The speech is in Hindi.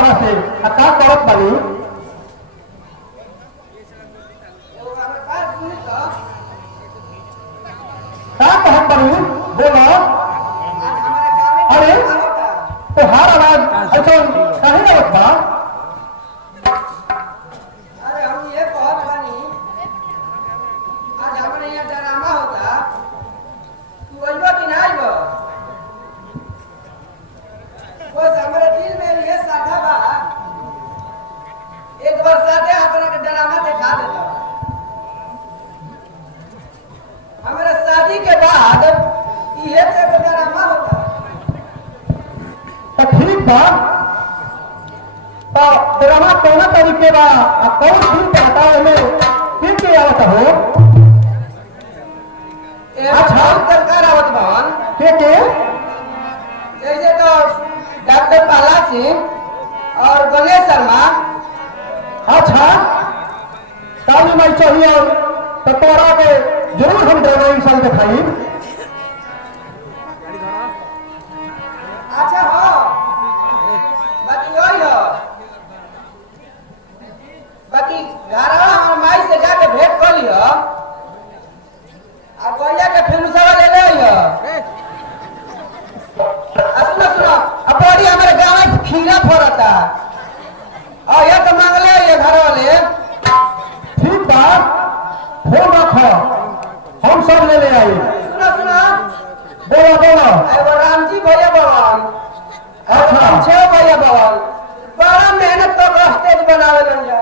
तोहरा से का करत बानी का कहत बानी बोलो। अरे तोहार आवाज ऐसा काहे आवत बा? अरे हम ये कहत बानी आज हमारे यहाँ ड्रामा होता, तू अइबो कि ना अइबो? बस हमारे दिल में ये साधा बा, एक बार साथे हमरा के ड्रामा दिखा देता। हमारे शादी के बाद ये तो ड्रामा होता। तो ठीक बा, तो ड्रामा कौन तरीके बा कौन फिल्म के हटावे में फिल्म के आवत हो? अच्छा सरकार आवत बहन के जैसे तो डॉक्टर प्रहलाद सिंह और गणेश शर्मा। अच्छा काली माई चाहिए तो तोरा के जरूर हम ड्रामा इंसान दिखाई। अच्छा हो बाकी वही हो, बाकी घरवा हमर माई से जाके भेंट कर लियो आ गैया के फेनुसवा ले ले आइयो। सुनो सुनो अब बड़ी हमारे गांव में खीरा फरता और ये तो मांगले ये घर वाले। ठीक बा फोन रखो हम सब ले ले आई। सुनो सुनो बोलो बोलो। एगो रामजी भैया बवन अच्छा छह भैया बवन बड़ा मेहनत तो स्टेज बनावे लन जा।